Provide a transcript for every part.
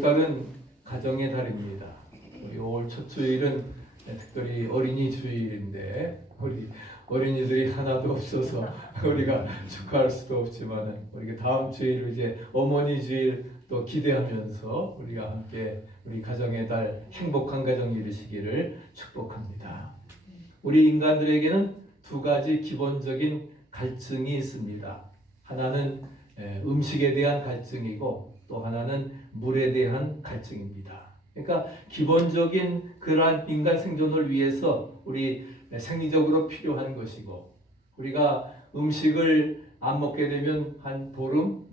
달은 가정의 달입니다. 우리 5월 첫 주일은 특별히 어린이 주일인데 우리 어린이들이 하나도 없어서 우리가 축하할 수도 없지만 우리가 다음 주일 이제 어머니 주일 또 기대하면서 우리가 함께 우리 가정의 달 행복한 가정 이루시기를 축복합니다. 우리 인간들에게는 두 가지 기본적인 갈증이 있습니다. 하나는 음식에 대한 갈증이고 또 하나는 물에 대한 갈증입니다. 그러니까 기본적인 그러한 인간 생존을 위해서 우리 생리적으로 필요한 것이고, 우리가 음식을 안 먹게 되면 한 보름,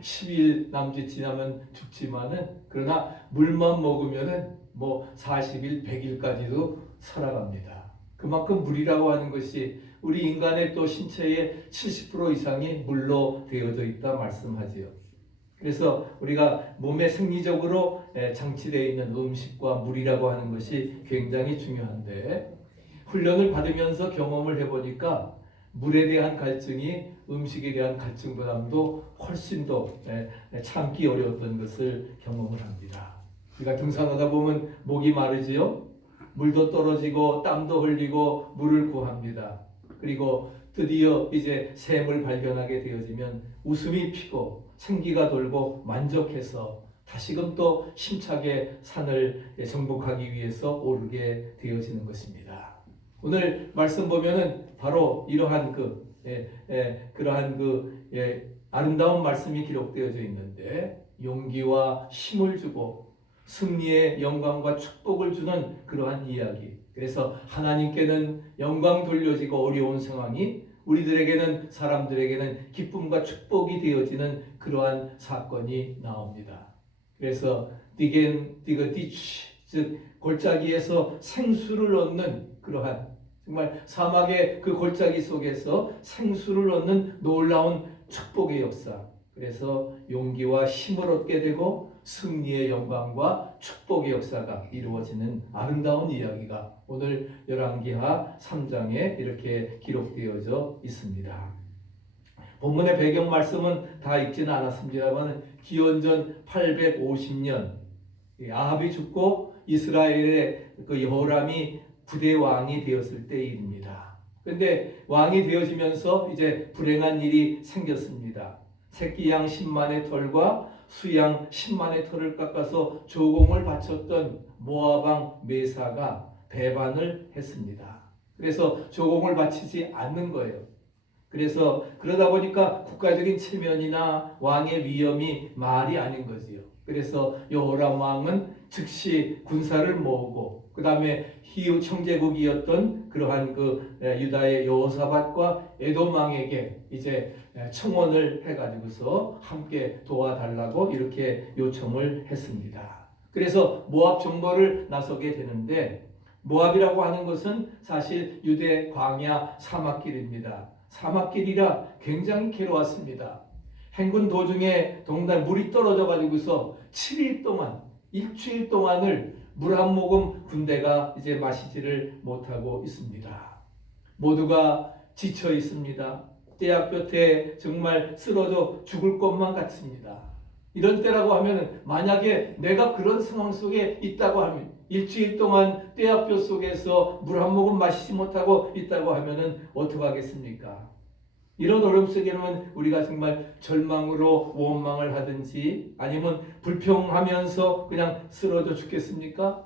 10일 남짓 지나면 죽지만은, 그러나 물만 먹으면은 40일, 100일까지도 살아갑니다. 그만큼 물이라고 하는 것이 우리 인간의 또 신체의 70% 이상이 물로 되어져 있다 말씀하지요. 그래서 우리가 몸에 생리적으로 장치되어 있는 음식과 물이라고 하는 것이 굉장히 중요한데, 훈련을 받으면서 경험을 해보니까 물에 대한 갈증이 음식에 대한 갈증보다도 훨씬 더 참기 어려웠던 것을 경험을 합니다. 우리가 등산하다 보면 목이 마르지요. 물도 떨어지고 땀도 흘리고 물을 구합니다. 그리고 드디어 이제 샘을 발견하게 되어지면 웃음이 피고 생기가 돌고 만족해서 다시금 또 힘차게 산을 정복하기 위해서 오르게 되어지는 것입니다. 오늘 말씀 보면은 바로 이러한 그러한 아름다운 말씀이 기록되어져 있는데, 용기와 힘을 주고 승리의 영광과 축복을 주는 그러한 이야기. 그래서 하나님께는 영광 돌려지고 어려운 상황이 우리들에게는, 사람들에게는 기쁨과 축복이 되어지는 그러한 사건이 나옵니다. 그래서 디그 즉 골짜기에서 생수를 얻는 그러한, 정말 사막의 그 골짜기 속에서 생수를 얻는 놀라운 축복의 역사. 그래서 용기와 힘을 얻게 되고 승리의 영광과 축복의 역사가 이루어지는 아름다운 이야기가 오늘 열왕기하 3장에 이렇게 기록되어져 있습니다. 본문의 배경 말씀은 다 읽지는 않았습니다만, 기원전 850년 아합이 죽고 이스라엘의 그 여호람이 부대 왕이 되었을 때의 일입니다. 그런데 왕이 되어지면서 이제 불행한 일이 생겼습니다. 새끼 양 10만의 털과 수양 10만의 털을 깎아서 조공을 바쳤던 모압 왕 메사가 배반을 했습니다. 그래서 조공을 바치지 않는 거예요. 그래서 그러다 보니까 국가적인 체면이나 왕의 위엄이 말이 아닌 거지요. 그래서 여호람 왕은 즉시 군사를 모으고, 그 다음에 히브 청제국이었던 그러한 유다의 여호사밧과 에돔 왕에게 이제 청원을 해가지고서 함께 도와달라고 이렇게 요청을 했습니다. 그래서 모압 정벌을 나서게 되는데, 모압이라고 하는 것은 사실 유대 광야 사막길입니다. 사막길이라 굉장히 괴로웠습니다. 행군 도중에 동날 물이 떨어져 가지고서 7일 동안, 일주일 동안을 물 한 모금 군대가 이제 마시지를 못하고 있습니다. 모두가 지쳐 있습니다. 떼약볕에 정말 쓰러져 죽을 것만 같습니다. 이런 때라고 하면, 만약에 내가 그런 상황 속에 있다고 하면, 일주일 동안 떼약볕 속에서 물 한 모금 마시지 못하고 있다고 하면은 어떻게 하겠습니까? 이런 어려움 속에는 우리가 정말 절망으로 원망을 하든지 아니면 불평하면서 그냥 쓰러져 죽겠습니까?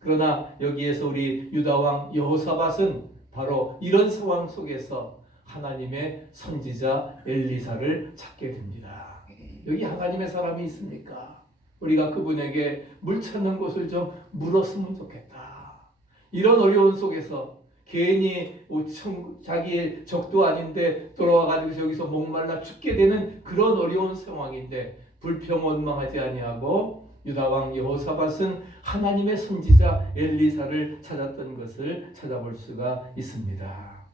그러나 여기에서 우리 유다왕 여호사밧은 바로 이런 상황 속에서 하나님의 선지자 엘리사를 찾게 됩니다. 여기 하나님의 사람이 있습니까? 우리가 그분에게 물 찾는 곳을 좀 물었으면 좋겠다. 이런 어려운 속에서 괜히 자기의 적도 아닌데 돌아와가지고 여기서 목말라 죽게 되는 그런 어려운 상황인데, 불평원망하지 아니하고 유다왕 여호사밧은 하나님의 선지자 엘리사를 찾았던 것을 찾아볼 수가 있습니다.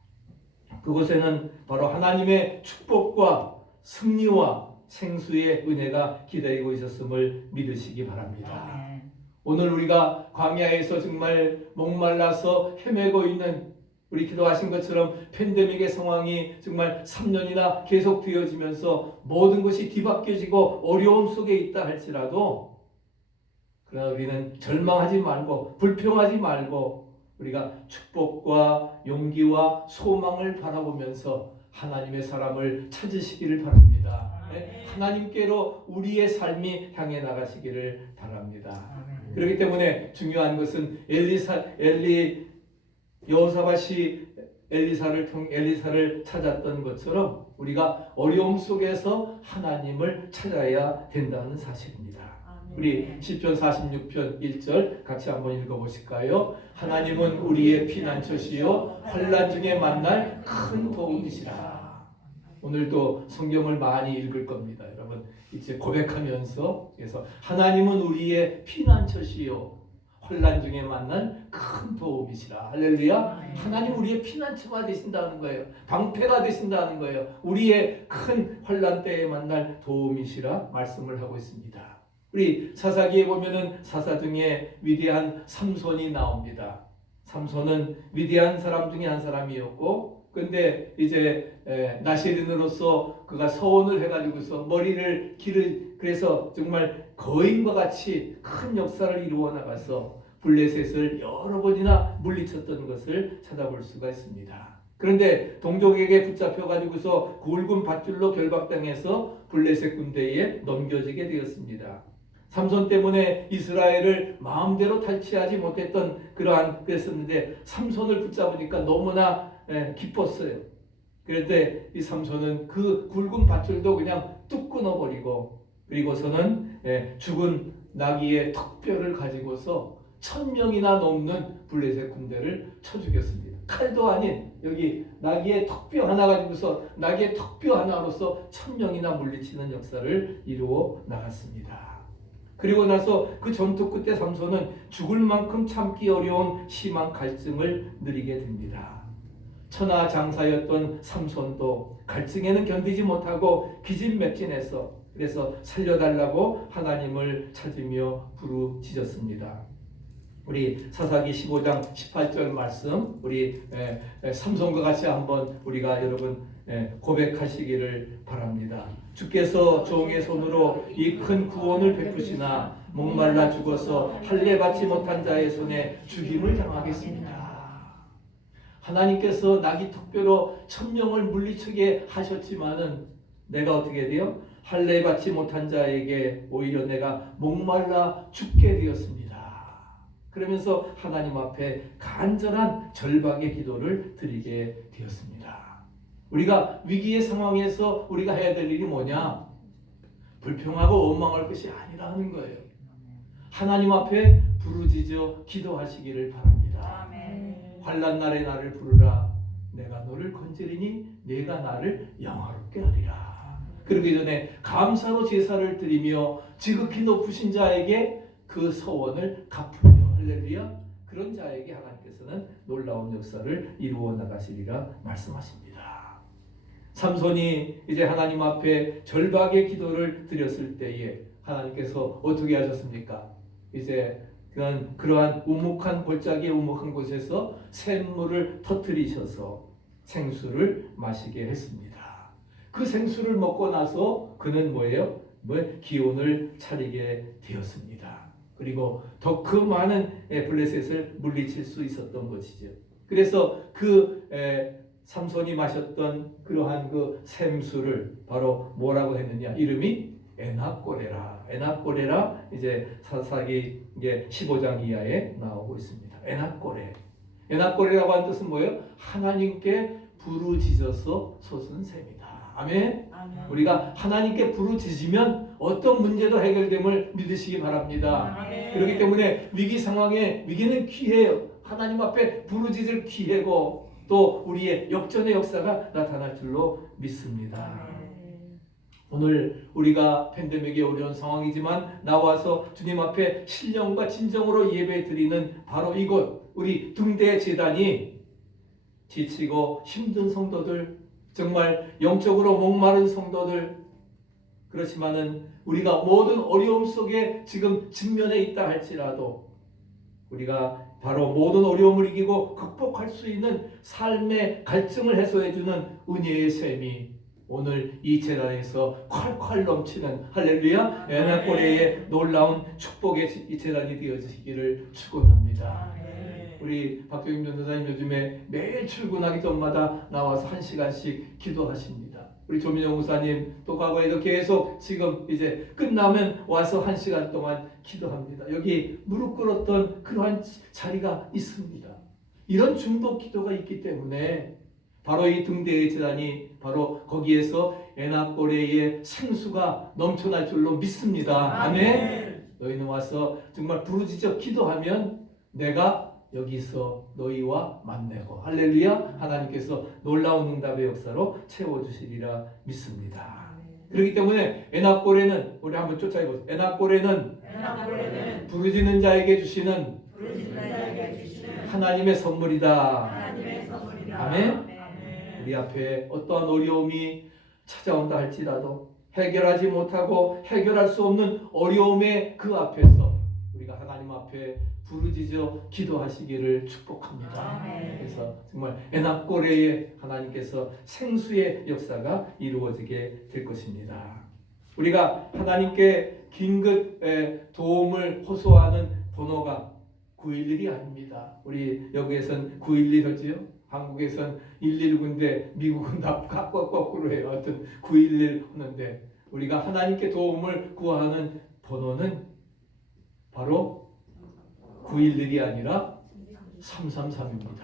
그곳에는 바로 하나님의 축복과 승리와 생수의 은혜가 기다리고 있었음을 믿으시기 바랍니다. 오늘 우리가 광야에서 정말 목말라서 헤매고 있는, 우리 기도하신 것처럼 팬데믹의 상황이 정말 3년이나 계속 되어지면서 모든 것이 뒤바뀌어지고 어려움 속에 있다 할지라도 그러나 우리는 절망하지 말고 불평하지 말고 우리가 축복과 용기와 소망을 바라보면서 하나님의 사람을 찾으시기를 바랍니다. 네? 하나님께로 우리의 삶이 향해 나가시기를 바랍니다. 그렇기 때문에 중요한 것은 여호사밧이 엘리사를 찾았던 것처럼 우리가 어려움 속에서 하나님을 찾아야 된다는 사실입니다. 우리 시편 46편 1절 같이 한번 읽어보실까요? 하나님은 우리의 피난처시요 환난 중에 만날 큰 도움이시라. 오늘도 성경을 많이 읽을 겁니다. 여러분 이제 고백하면서 그래서 하나님은 우리의 피난처시요 환난 중에 만난 큰 도움이시라. 할렐루야. 하나님 우리의 피난처가 되신다는 거예요. 방패가 되신다는 거예요. 우리의 큰 환난 때에 만날 도움이시라 말씀을 하고 있습니다. 우리 사사기에 보면은 사사 중에 위대한 삼손이 나옵니다. 삼손은 위대한 사람 중에 한 사람이었고, 근데 이제 나시린으로서 그가 서원을 해가지고서 머리를 그래서 정말 거인과 같이 큰 역사를 이루어 나가서 블레셋을 여러 번이나 물리쳤던 것을 찾아볼 수가 있습니다. 그런데 동족에게 붙잡혀가지고서 굵은 밧줄로 결박당해서 블레셋 군대에 넘겨지게 되었습니다. 삼손 때문에 이스라엘을 마음대로 탈취하지 못했던 그랬었는데 삼손을 붙잡으니까 너무나 기뻤어요. 그런데 이 삼손은 그 굵은 밧줄도 그냥 뚝 끊어버리고 그리고서는 죽은 나귀의 턱뼈를 가지고서 1000명이나 넘는 블레셋 군대를 쳐 죽였습니다. 칼도 아닌 여기 나귀의 턱뼈 하나 가지고서 나귀의 턱뼈 하나로서 1000명이나 물리치는 역사를 이루어 나갔습니다. 그리고 나서 그 전투 끝에 삼손은 죽을 만큼 참기 어려운 심한 갈증을 누리게 됩니다. 천하장사였던 삼손도 갈증에는 견디지 못하고 기진맥진해서 그래서 살려달라고 하나님을 찾으며 부르짖었습니다. 우리 사사기 15장 18절 말씀 우리 삼손과 같이 한번 우리가 여러분 고백하시기를 바랍니다. 주께서 종의 손으로 이 큰 구원을 베푸시나 목말라 죽어서 할례 받지 못한 자의 손에 죽임을 당하겠습니다. 하나님께서 나귀 턱뼈로 1000명을 물리치게 하셨지만은 내가 어떻게 돼요? 할례 받지 못한 자에게 오히려 내가 목말라 죽게 되었습니다. 그러면서 하나님 앞에 간절한 절박의 기도를 드리게 되었습니다. 우리가 위기의 상황에서 우리가 해야 될 일이 뭐냐? 불평하고 원망할 것이 아니라는 거예요. 하나님 앞에 부르짖어 기도하시기를 바랍니다. 환난 날에 나를 부르라. 내가 너를 건지리니 내가 나를 영화롭게 하리라. 그러기 전에 감사로 제사를 드리며 지극히 높으신 자에게 그 서원을 갚으며 할렐루야. 그런 자에게 하나님께서는 놀라운 역사를 이루어 나가시리라 말씀하십니다. 삼손이 이제 하나님 앞에 절박의 기도를 드렸을 때에 하나님께서 어떻게 하셨습니까? 이제 그러한 우묵한 골짜기의 우묵한 곳에서 샘물을 터뜨리셔서 생수를 마시게 했습니다. 그 생수를 먹고 나서 그는 뭐예요? 기운을 차리게 되었습니다. 그리고 더 그 많은 블레셋을 물리칠 수 있었던 것이죠. 그래서 삼손이 마셨던 그러한 그 샘수를 바로 뭐라고 했느냐? 이름이 에나꼬레라. 에나꼬레라 이제 사사기 이제 15장 이하에 나오고 있습니다. 에나꼬레. 에나꼬레라고 하는 뜻은 뭐예요? 하나님께 부르짖어서 솟은 샘이다. 아멘. 우리가 하나님께 부르짖으면 어떤 문제도 해결됨을 믿으시기 바랍니다. 아멘. 그렇기 때문에 위기 상황에 위기는 기회예요. 하나님 앞에 부르짖을 기회고 또 우리의 역전의 역사가 나타날 줄로 믿습니다. 오늘 우리가 팬데믹의 어려운 상황이지만 나와서 주님 앞에 신령과 진정으로 예배드리는 바로 이곳 우리 등대 제단이 지치고 힘든 성도들 정말 영적으로 목마른 성도들 그렇지만은 우리가 모든 어려움 속에 지금 직면해 있다 할지라도 우리가 바로 모든 어려움을 이기고 극복할 수 있는 삶의 갈증을 해소해 주는 은혜의 샘이 오늘 이 재단에서 콸콸 넘치는 할렐루야 에나꼬레의 놀라운 축복의 이 재단이 되어지기를 축원합니다. 우리 박정임 전도사님 요즘에 매일 출근하기 전마다 나와서 1시간씩 기도하십니다. 우리 조민영 목사님 또 과거에도 계속 지금 이제 끝나면 와서 1시간 동안 기도합니다. 여기 무릎 꿇었던 그러한 자리가 있습니다. 이런 중독 기도가 있기 때문에 바로 이 등대의 재단이 바로 거기에서 에나꼬레의 생수가 넘쳐날 줄로 믿습니다. 아멘. 너희는 와서 정말 부르짖어 기도하면 내가 여기서 너희와 만나고 할렐루야 하나님께서 놀라운 응답의 역사로 채워주시리라 믿습니다. 그렇기 때문에 에나꼬레는 우리 한번 쫓아해보세요. 에나꼬레는 부르짖는 자에게 주시는 하나님의 선물이다. 아멘. 우리 앞에 어떠한 어려움이 찾아온다 할지라도 해결하지 못하고 해결할 수 없는 어려움의 그 앞에서 우리가 하나님 앞에 부르짖어 기도하시기를 축복합니다. 그래서 정말 에나꼬레에 하나님께서 생수의 역사가 이루어지게 될 것입니다. 우리가 하나님께 긴급 도움을 호소하는 번호가 911이 아닙니다. 우리 여기에선 911 하지요. 한국에선 119인데 미국은 다 거꾸로 해요. 하여튼 911 하는데 우리가 하나님께 도움을 구하는 번호는 바로 911이 아니라 333입니다.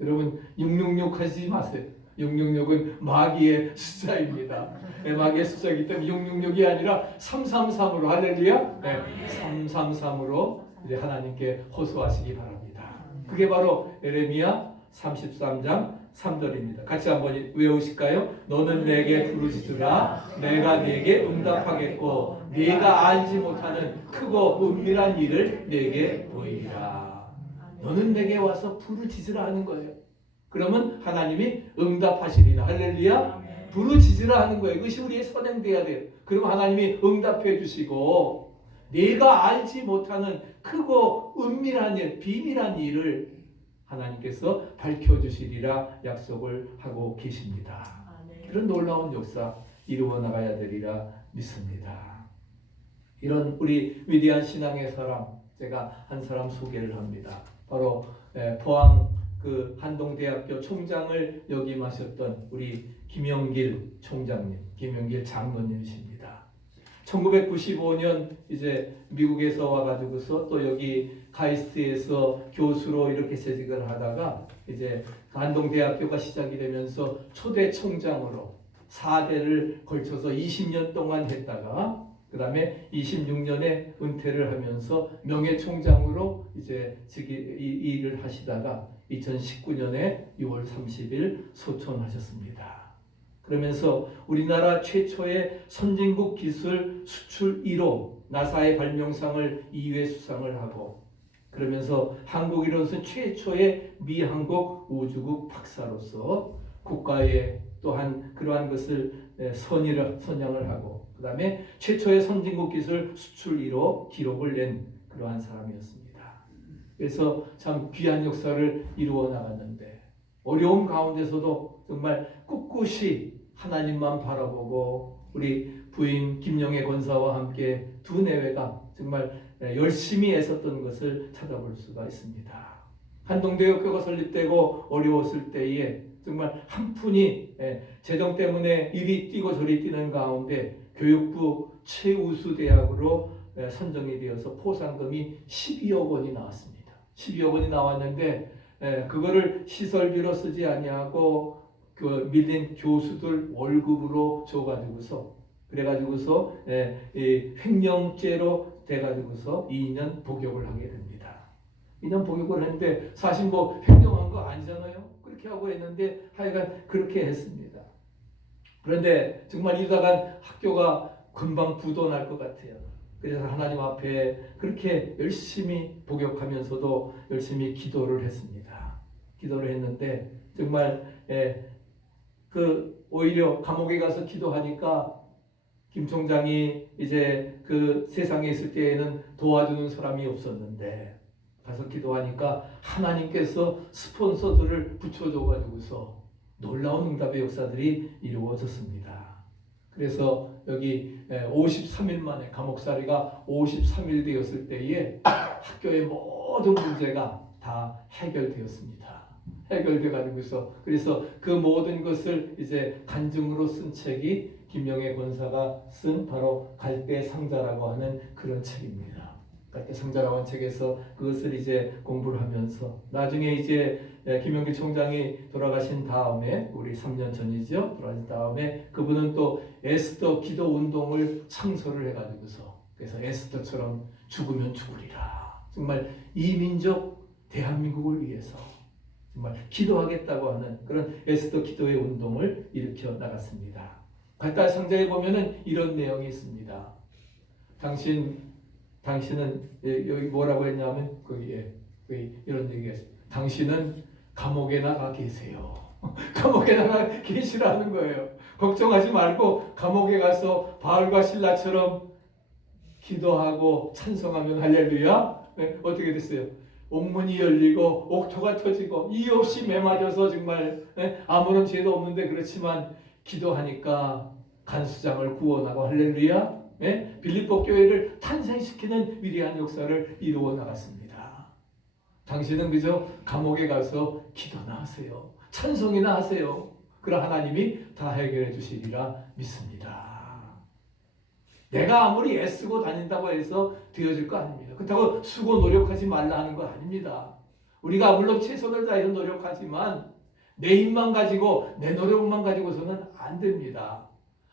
여러분 666 하지 마세요. 666은 마귀의 숫자입니다. 마귀의 숫자이기 때문에 666이 아니라 333으로 할렐루야. 333으로 이제 하나님께 호소하시기 바랍니다. 그게 바로 에레미야 33장 3절입니다. 같이 한번 외우실까요? 너는 내게 부르짖으라 내가 네게 응답하겠고 네가 알지 못하는 크고 은밀한 일을 네게 보이리라. 너는 내게 와서 부르짖으라 하는 거예요. 그러면 하나님이 응답하시리라. 할렐루야. 부르짖으라 하는 거예요. 이것이 우리의 선행돼야 돼요. 그러면 하나님이 응답해 주시고 네가 알지 못하는 크고 은밀한 일, 비밀한 일을 하나님께서 밝혀주시리라 약속을 하고 계십니다. 그런 놀라운 역사 이루어 나가야 되리라 믿습니다. 이런 우리 위대한 신앙의 사람 제가 한 사람 소개를 합니다. 바로 포항 그 한동대학교 총장을 역임하셨던 우리 김영길 총장님, 김영길 장로님이십니다. 1995년 이제 미국에서 와가지고서 또 여기 카이스트에서 교수로 이렇게 재직을 하다가 이제 한동대학교가 시작이 되면서 초대 총장으로 4대를 걸쳐서 20년 동안 했다가 그 다음에 26년에 은퇴를 하면서 명예총장으로 이제 이 일을 하시다가 2019년에 6월 30일 소천하셨습니다. 그러면서 우리나라 최초의 선진국 기술 수출 1호 나사의 발명상을 2회 수상을 하고 그러면서 한국인으로서 최초의 미한국 우주국 박사로서 국가에 또한 그러한 것을 선양을 하고 그 다음에 최초의 선진국 기술 수출 1호 기록을 낸 그러한 사람이었습니다. 그래서 참 귀한 역사를 이루어 나갔는데 어려움 가운데서도 정말 꿋꿋이 하나님만 바라보고 우리 부인 김영애 권사와 함께 두 내외가 정말 열심히 애썼던 것을 찾아볼 수가 있습니다. 한동대학교가 설립되고 어려웠을 때에 정말 한 푼이 재정 때문에 이리 뛰고 저리 뛰는 가운데 교육부 최우수 대학으로 선정이 되어서 포상금이 12억 원이 나왔습니다. 12억 원이 나왔는데 그거를 시설비로 쓰지 아니하고 그 밀린 교수들 월급으로 줘가지고서 그래가지고서 횡령죄로 돼가지고서 2년 복역을 하게 됩니다. 2년 복역을 했는데 사실 뭐 횡령한 거 아니잖아요. 그렇게 하고 했는데 하여간 그렇게 했습니다. 그런데 정말 이러다간 학교가 금방 부도 날 것 같아요. 그래서 하나님 앞에 그렇게 열심히 복역하면서도 열심히 기도를 했습니다. 기도를 했는데 정말 오히려 감옥에 가서 기도하니까 김 총장이 이제 그 세상에 있을 때에는 도와주는 사람이 없었는데 가서 기도하니까 하나님께서 스폰서들을 붙여줘가지고서 놀라운 응답의 역사들이 이루어졌습니다. 그래서 여기 53일 만에 감옥살이가 53일 되었을 때에 학교의 모든 문제가 다 해결되었습니다. 해결돼 가지고서 그래서 그 모든 것을 이제 간증으로 쓴 책이 김영애 권사가 쓴 바로 갈대 상자라고 하는 그런 책입니다. 갈대 상자라고 하는 책에서 그것을 이제 공부를 하면서 나중에 이제 김영길 총장이 돌아가신 다음에 우리 3년 전이죠. 돌아가신 다음에 그분은 또 에스더 기도 운동을 창설을 해가지고서 그래서 에스더처럼 죽으면 죽으리라. 정말 이 민족 대한민국을 위해서 정말 기도하겠다고 하는 그런 에스더 기도의 운동을 일으켜 나갔습니다. 갈대 상자에 보면은 이런 내용이 있습니다. 당신은 여기 뭐라고 했냐면 거기에 이런 얘기가 있어요. 당신은 감옥에 나가 계세요. 감옥에 나가 계시라는 거예요. 걱정하지 말고 감옥에 가서 바울과 실라처럼 기도하고 찬송하면 할렐루야. 네, 어떻게 됐어요? 옥문이 열리고 옥토가 터지고 이유 없이 매맞아서 정말 아무런 죄도 없는데 그렇지만 기도하니까 간수장을 구원하고 할렐루야. 빌립보 교회를 탄생시키는 위대한 역사를 이루어 나갔습니다. 당신은 그저 감옥에 가서 기도나 하세요. 찬송이나 하세요. 그럼 하나님이 다 해결해 주시리라 믿습니다. 내가 아무리 애쓰고 다닌다고 해서 되어질 거 아닙니다. 그렇다고 수고 노력하지 말라 하는 거 아닙니다. 우리가 물론 최선을 다해서 노력하지만 내 힘만 가지고 내 노력만 가지고서는 안 됩니다.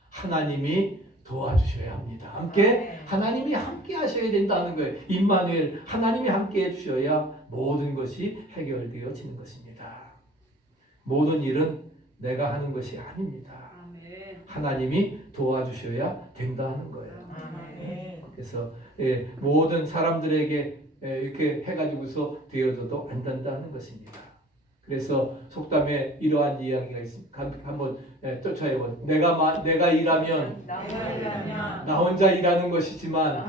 하나님이 도와주셔야 합니다. 하나님이 함께 하셔야 된다는 거예요. 임마누엘 하나님이 함께 해주셔야 모든 것이 해결되어지는 것입니다. 모든 일은 내가 하는 것이 아닙니다. 하나님이 도와주셔야 된다는 거예요. 그래서 모든 사람들에게 이렇게 해가지고서 되어져도 안 된다는 것입니다. 그래서 속담에 이러한 이야기가 있습니다. 한번 쫓아해보세요. 내가 일하면 나 혼자 일하는 것이지만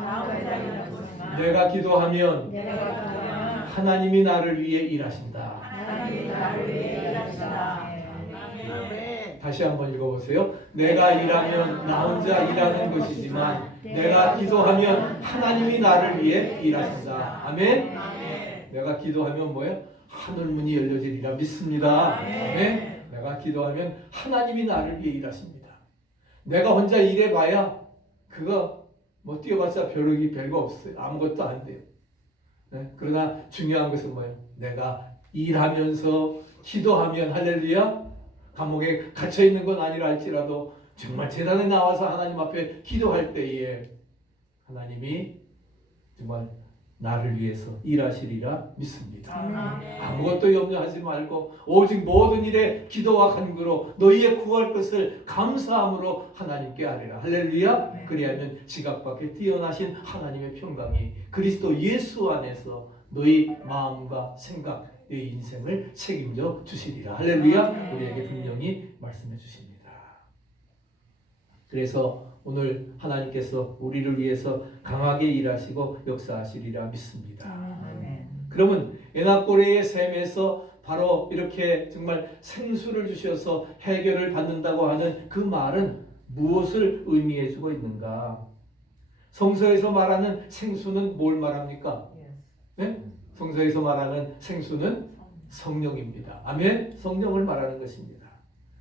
내가 기도하면 하나님이 나를 위해 일하신다. 다시 한번 읽어보세요. 내가 일하면 나 혼자 일하는 것이지만 내가 기도하면 하나님이 나를 위해 일하신다. 아멘. 내가 기도하면 뭐예요? 하늘문이 열려지리라 믿습니다. 아멘. 내가 기도하면 하나님이 나를 위해 일하십니다. 내가 혼자 일해봐야 그거 뭐 뛰어봤자 별거 없어요. 아무것도 안 돼요. 그러나 중요한 것은 뭐예요? 내가 일하면서 기도하면 할렐루야. 감옥에 갇혀 있는 건 아니라 할지라도 정말 제단에 나와서 하나님 앞에 기도할 때에 하나님이 정말 나를 위해서 일하시리라 믿습니다. 아무것도 염려하지 말고 오직 모든 일에 기도와 간구로 너희의 구할 것을 감사함으로 하나님께 아뢰라. 할렐루야. 그리하면 지각 밖에 뛰어나신 하나님의 평강이 그리스도 예수 안에서 너희 마음과 생각, 너희 인생을 책임져 주시리라. 할렐루야. 우리에게 분명히 말씀해 주십니다. 그래서 오늘 하나님께서 우리를 위해서 강하게 일하시고 역사하시리라 믿습니다. 그러면 에나꼬레의 샘에서 바로 이렇게 정말 생수를 주셔서 해결을 받는다고 하는 그 말은 무엇을 의미해 주고 있는가? 성서에서 말하는 생수는 뭘 말합니까? 네? 성서에서 말하는 생수는 성령입니다. 아멘. 성령을 말하는 것입니다.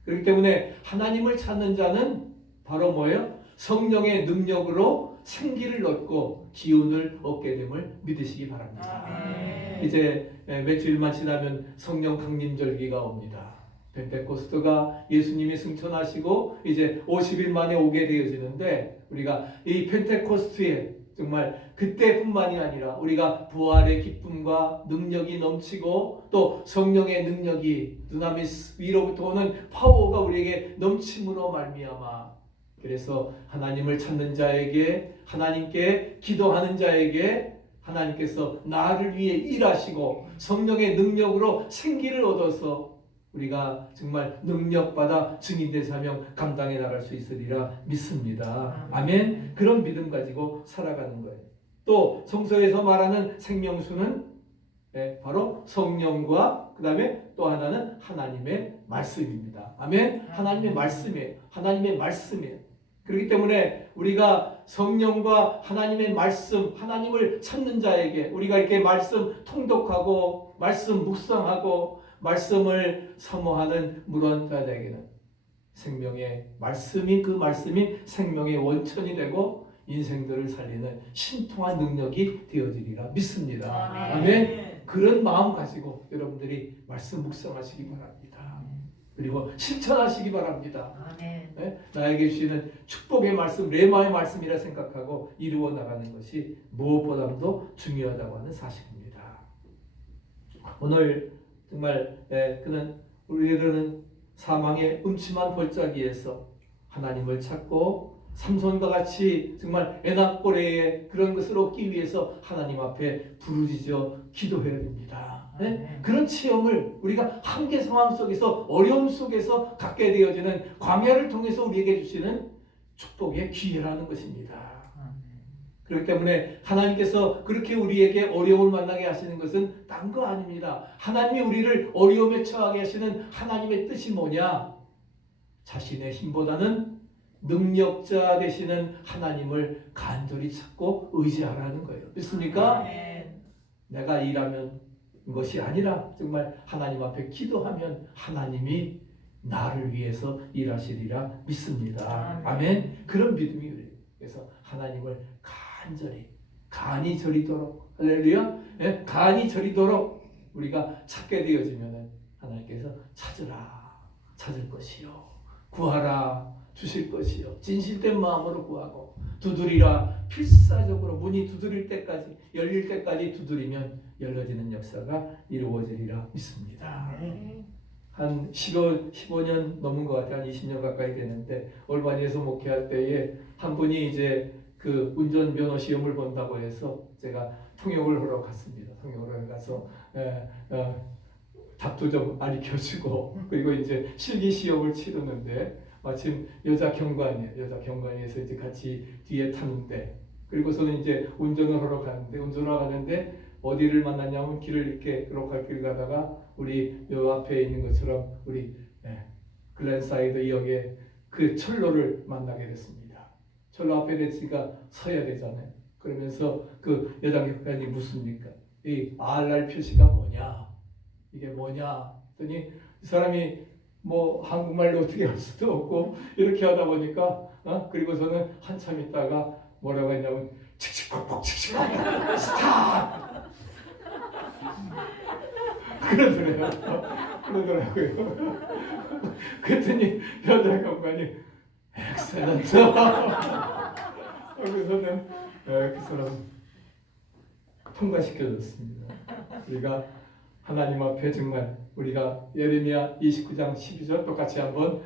그렇기 때문에 하나님을 찾는 자는 바로 뭐예요? 성령의 능력으로 생기를 얻고 기운을 얻게 됨을 믿으시기 바랍니다. 이제 며칠만 지나면 성령 강림절기가 옵니다. 펜테코스트가 예수님이 승천하시고 이제 50일 만에 오게 되어지는데 우리가 이 펜테코스트에 정말 그때뿐만이 아니라 우리가 부활의 기쁨과 능력이 넘치고 또 성령의 능력이 두나미스 위로부터 오는 파워가 우리에게 넘침으로 말미암아 그래서 하나님을 찾는 자에게 하나님께 기도하는 자에게 하나님께서 나를 위해 일하시고 성령의 능력으로 생기를 얻어서 우리가 정말 능력받아 증인된 사명 감당해 나갈 수 있으리라 믿습니다. 아멘. 그런 믿음 가지고 살아가는 거예요. 또 성서에서 말하는 생명수는 바로 성령과 그 다음에 또 하나는 하나님의 말씀입니다. 아멘. 하나님의 말씀이에요. 하나님의 말씀이에요. 그렇기 때문에 우리가 성령과 하나님의 말씀, 하나님을 찾는 자에게 우리가 이렇게 말씀 통독하고 말씀 묵상하고 말씀을 사모하는 무론자에게는 생명의 말씀이 그 말씀이 생명의 원천이 되고 인생들을 살리는 신통한 능력이 되어지리라 믿습니다. 아멘. 그런 마음 가지고 여러분들이 말씀 묵상하시기 바랍니다. 그리고 실천하시기 바랍니다. 네? 나에게 주시는 축복의 말씀, 레마의 말씀이라 생각하고 이루어 나가는 것이 무엇보다도 중요하다고 하는 사실입니다. 오늘 정말 그는 우리들은 사망의 음침한 골짜기에서 하나님을 찾고 삼손과 같이 정말 애낙고레의 그런 것을 얻기 위해서 하나님 앞에 부르짖어 기도해야 됩니다. 네? 그런 체험을 우리가 한계 상황 속에서 어려움 속에서 갖게 되어지는 광야를 통해서 우리에게 주시는 축복의 기회라는 것입니다. 그렇기 때문에 하나님께서 그렇게 우리에게 어려움을 만나게 하시는 것은 딴 거 아닙니다. 하나님이 우리를 어려움에 처하게 하시는 하나님의 뜻이 뭐냐? 자신의 힘보다는 능력자 되시는 하나님을 간절히 찾고 의지하라는 거예요. 믿습니까? 내가 일하면 것이 아니라 정말 하나님 앞에 기도하면 하나님이 나를 위해서 일하시리라 믿습니다. 아멘. 그런 믿음이 우리예요. 그래서 하나님을 간이 저리도록 할렐루야. 간이 저리도록 우리가 찾게 되어지면 하나님께서 찾을 것이요 구하라 주실 것이요 진실된 마음으로 구하고 두드리라 필사적으로 문이 두드릴 때까지 열릴 때까지 두드리면 열려지는 역사가 이루어지리라 믿습니다. 한 15년 넘은 것 같아요. 한 20년 가까이 되는데 올바니에서 목회할 때에 한 분이 이제 그 운전면허 시험을 본다고 해서 제가 통역을 하러 갔습니다. 통역을 하러 가서 답도 좀 가르쳐주고 그리고 이제 실기 시험을 치르는데 마침 여자 경관이에서 이제 같이 뒤에 타는데 그리고서는 이제 운전을 하러 가는데 어디를 만났냐면 길을 이렇게 그렇게 길 가다가 우리 요 앞에 있는 것처럼 우리 글렌사이드 역에 그 철로를 만나게 됐습니다. 철로 앞에 됐으니까 서야 되잖아요. 그러면서 그 여자 경관이 묻습니까? 이 RR 표시가 뭐냐? 이게 뭐냐? 했더니 이 사람이 뭐 한국말로 어떻게 할 수도 없고 이렇게 하다 보니까 그리고서는 한참 있다가 뭐라고 했냐면 칙칙폭폭 스탑 그러더라고요. 그랬더니 여자 경관이 엑셀런트 그래서는 그 사람 통과시켜줬습니다. 우리가 하나님 앞에 정말 우리가 예레미야 29장 12절 똑같이 한번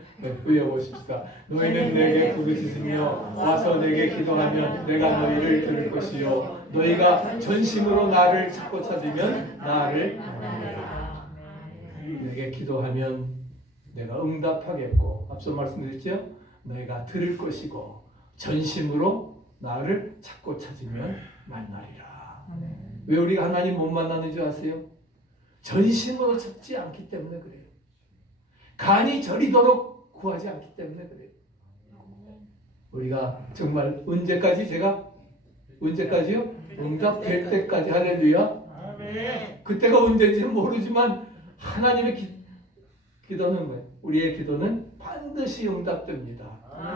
외워보십시다. 너희는 내게 부르짖으며 와서 내게 기도하면 내가 너희를 들을 것이요 너희가 전심으로 나를 찾고 찾으면 나를 만나리라. 내게 기도하면 내가 응답하겠고 앞서 말씀드렸죠? 너희가 들을 것이고 전심으로 나를 찾고 찾으면 만나리라. 왜 우리가 하나님 못 만나는 줄 아세요? 전심으로 찾지 않기 때문에 그래요. 간이 저리도록 구하지 않기 때문에 그래요. 우리가 정말 언제까지요? 응답될 때까지 할렐루야. 그때가 언제인지는 모르지만 하나님의 기도는 뭐예요? 우리의 기도는 반드시 응답됩니다.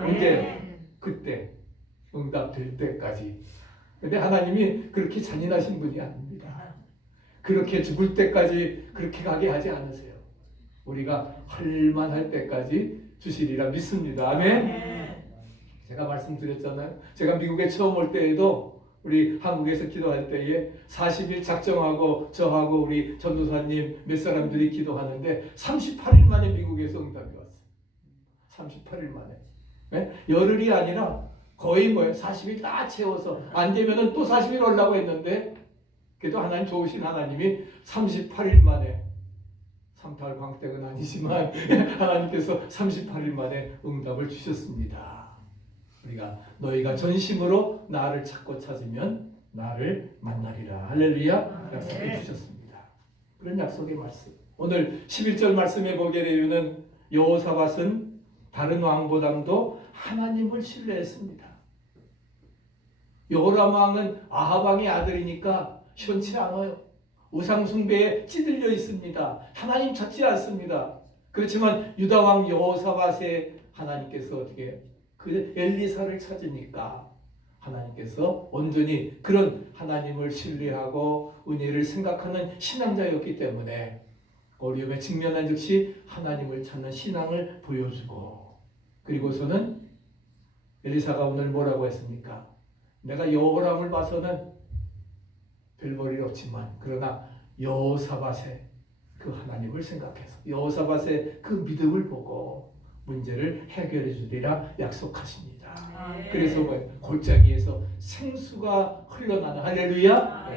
언제? 그때 응답될 때까지. 근데 하나님이 그렇게 잔인하신 분이 아닙니다. 그렇게 죽을 때까지 그렇게 가게 하지 않으세요. 우리가 할만할 때까지 주시리라 믿습니다. 아멘. 제가 말씀드렸잖아요. 제가 미국에 처음 올 때에도 우리 한국에서 기도할 때에 40일 작정하고 저하고 우리 전도사님 몇 사람들이 기도하는데 38일 만에 미국에서 응답이 왔어요. 38일 만에. 네? 열흘이 아니라 거의 40일 다 채워서 안 되면은 또 40일 오려고 했는데 그래도 하나님 좋으신 하나님이 38일 만에 38 광택은 아니지만 하나님께서 38일 만에 응답을 주셨습니다. 우리가 너희가 전심으로 나를 찾고 찾으면 나를 만나리라. 할렐루야. 약속해 주셨습니다. 그런 약속의 말씀. 오늘 11절 말씀에 보게 되면 여호사밧은 다른 왕보다도 하나님을 신뢰했습니다. 여호람 왕은 아합 왕의 아들이니까 시원치 않아요. 우상 숭배에 찌들려 있습니다. 하나님 찾지 않습니다. 그렇지만 유다 왕 여호사밧의 하나님께서 어떻게 그 엘리사를 찾으니까 하나님께서 온전히 그런 하나님을 신뢰하고 은혜를 생각하는 신앙자였기 때문에 어려움에 직면한 즉시 하나님을 찾는 신앙을 보여주고, 그리고서는 엘리사가 오늘 뭐라고 했습니까? 내가 여호람을 봐서는 별 볼일 없지만 그러나 여호사밧의 그 하나님을 생각해서 여호사밧의 그 믿음을 보고 문제를 해결해 주리라 약속하십니다. 그래서 골짜기에서 생수가 흘러나는 할렐루야.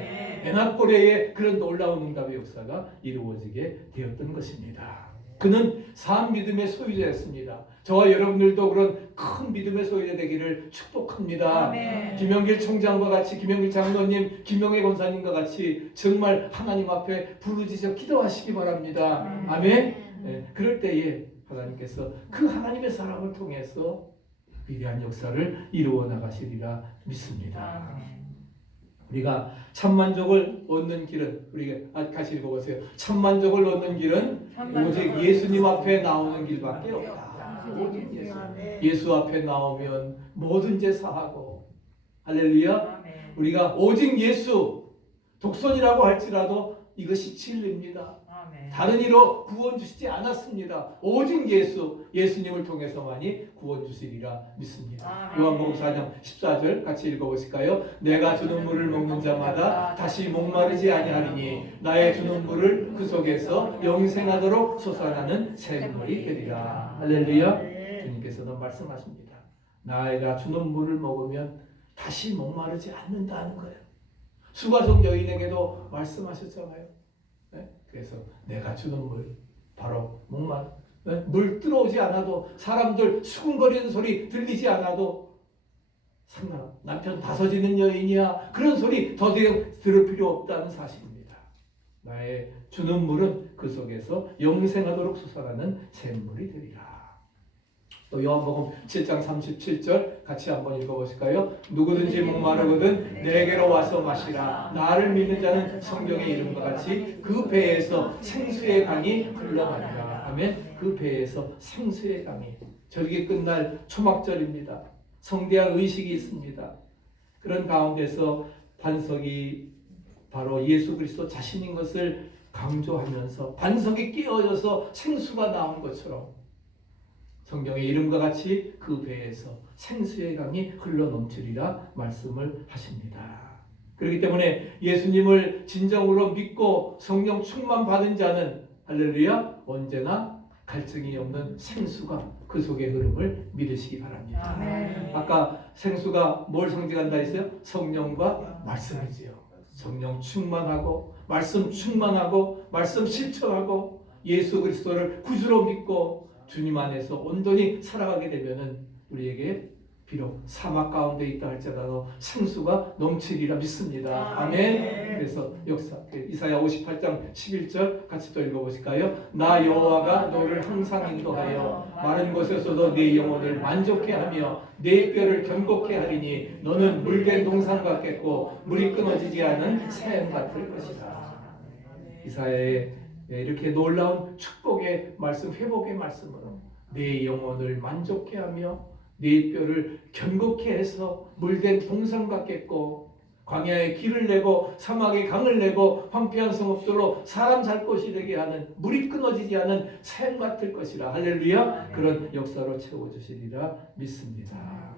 에나꼬레의 그런 놀라운 응답의 역사가 이루어지게 되었던 것입니다. 그는 산 믿음의 소유자였습니다. 저와 여러분들도 그런 큰 믿음의 소유자 되기를 축복합니다. 김영길 총장과 같이, 김영길 장로님, 김영애 권사님과 같이 정말 하나님 앞에 부르짖어 기도하시기 바랍니다. 아멘. 네, 그럴 때에 하나님께서 그 하나님의 사랑을 통해서 위대한 역사를 이루어 나가시리라 믿습니다. 우리가 참만족을 얻는 길은, 우리가 같이 읽어보세요. 참만족을 얻는 길은 오직 예수님 앞에 나오는 길밖에 없다. 오직 예수 앞에 나오면 뭐든지 사하고, 할렐루야. 우리가 오직 예수, 독선이라고 할지라도 이것이 진리입니다. 다른 이로 구원 주시지 않았습니다. 오직 예수님을 통해서만이 구원 주시리라 믿습니다. 요한복음 4장 14절 같이 읽어보실까요? 내가 주는 물을 먹는 자마다 다시 목마르지 아니하리니 나의 주는 물을 그 속에서 영생하도록 솟아나는 샘물이 되리라. 할렐루야. 주님께서는 말씀하십니다. 나가 주는 물을 먹으면 다시 목마르지 않는다는 거예요. 수가성 여인에게도 말씀하셨잖아요. 그래서 내가 주는 물, 바로 물 들어오지 않아도, 사람들 수군거리는 소리 들리지 않아도 상관, 남편 다서지는 여인이야, 그런 소리 더 들을 필요 없다는 사실입니다. 나의 주는 물은 그 속에서 영생하도록 솟아나는 샘물이 되리라. 또 요한복음 7장 37절 같이 한번 읽어보실까요? 누구든지 목마르거든 내게로 와서 마시라. 나를 믿는 자는 성경의 이름과 같이 그 배에서 생수의 강이 흘러가리라. 아멘. 그 배에서 생수의 강이. 절기 끝날 초막절입니다. 성대한 의식이 있습니다. 그런 가운데서 반석이 바로 예수 그리스도 자신인 것을 강조하면서 반석이 깨어져서 생수가 나온 것처럼 성경의 이름과 같이 그 배에서 생수의 강이 흘러넘치리라 말씀을 하십니다. 그렇기 때문에 예수님을 진정으로 믿고 성령 충만 받은 자는 할렐루야 언제나 갈증이 없는 생수가 그 속의 흐름을 믿으시기 바랍니다. 아까 생수가 뭘 상징한다 했어요? 성령과 말씀이지요. 성령 충만하고 말씀 충만하고 말씀 실천하고 예수 그리스도를 구주로 믿고 주님 안에서 온전히 살아가게 되면은 우리에게 비록 사막 가운데 있다 할지라도 생수가 넘치리라 믿습니다. 아멘. 그래서 역사 이사야 58장 11절 같이 또 읽어보실까요? 나 여호와가 너를 항상 인도하여 마른 곳에서도 네 영혼을 만족해 하며 네 뼈를 견고케 하리니 너는 물된 동산 같겠고 물이 끊어지지 않은 샘 같을 것이다. 이사야의 이렇게 놀라운 축복의 말씀, 회복의 말씀으로 내 영혼을 만족해 하며 네 뼈를 견고케 해서 물된 동산 같겠고 광야에 길을 내고 사막에 강을 내고 황폐한 성읍들로 사람 살 곳이 되게 하는 물이 끊어지지 않은 샘 같을 것이라. 할렐루야. 그런 역사로 채워주시리라 믿습니다.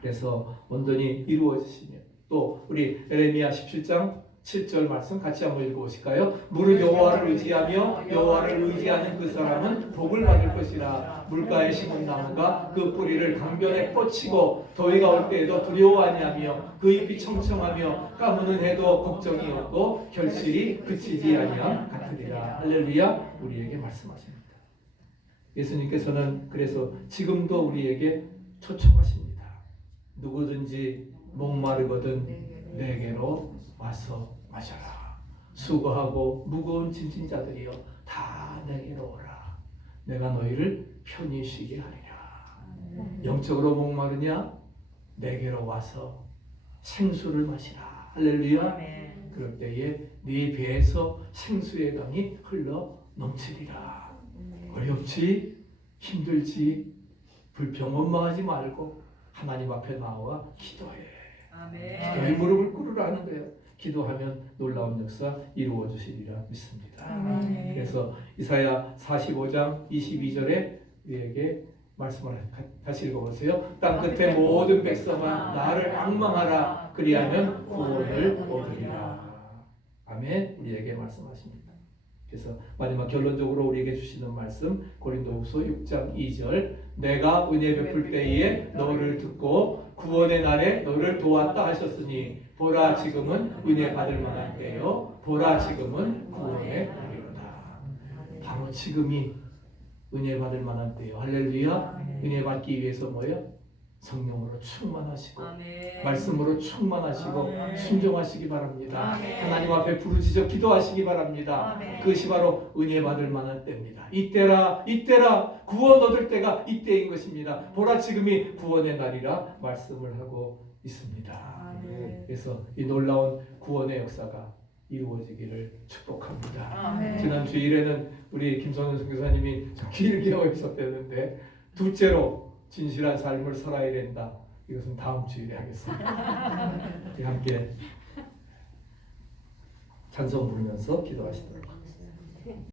그래서 온전히 이루어지시며 또 우리 에레미야 17장 7절 말씀 같이 한번 읽어보실까요? 무릇 여호와를 의지하며 여호와를 의지하는 그 사람은 복을 받을 것이라. 물가에 심은 나무가 그 뿌리를 강변에 뻗치고 더위가 올 때에도 두려워 아니하며 그 잎이 청청하며 가무는 해도 걱정이 없고 결실이 그치지 아니함 같으리라. 할렐루야. 우리에게 말씀하십니다. 예수님께서는 그래서 지금도 우리에게 초청하십니다. 누구든지 목마르거든 내게로 와서 마셔라. 수고하고 무거운 짐진 자들이여 다 내게로 오라. 내가 너희를 편히 쉬게 하리라. 영적으로 목마르냐? 내게로 와서 생수를 마시라. 할렐루야. 그럴 때에 네 배에서 생수의 강이 흘러 넘치리라. 어렵지? 힘들지? 불평 원망하지 말고 하나님 앞에 나와 기도해. 기도해 무릎을 꿇으라는 거예요. 기도하면 놀라운 역사 이루어 주시리라 믿습니다. 그래서 이사야 45장 22절에 우리에게 말씀을 다시 읽어보세요. 땅 끝에 모든 백성아 나를 앙망하라. 그리하면 구원을 얻으리라. 아멘. 우리에게 말씀하십니다. 그래서 마지막 결론적으로 우리에게 주시는 말씀 고린도후서 6장 2절 내가 은혜 베풀 때에 너를 듣고 구원의 날에 너를 도왔다 하셨으니 보라 지금은 은혜 받을 만한 때요 보라 지금은 구원의 날이로다. 바로 지금이 은혜 받을 만한 때요. 할렐루야. 은혜 받기 위해서 뭐예요? 성령으로 충만하시고 말씀으로 충만하시고 순종하시기 바랍니다. 하나님 앞에 부르짖어 기도하시기 바랍니다. 그것이 바로 은혜 받을 만한 때입니다. 이때라 이때라 구원 얻을 때가 이때인 것입니다. 보라 지금이 구원의 날이라 말씀을 하고 있습니다. 그래서 이 놀라운 구원의 역사가 이루어지기를 축복합니다. 지난 주일에는 우리 김선우 선교사님이 좀 길게 어있었대는데 둘째로 진실한 삶을 살아야 된다. 이것은 다음 주일에 하겠습니다. 함께 찬송 부르면서 기도하시도록 하겠습니다.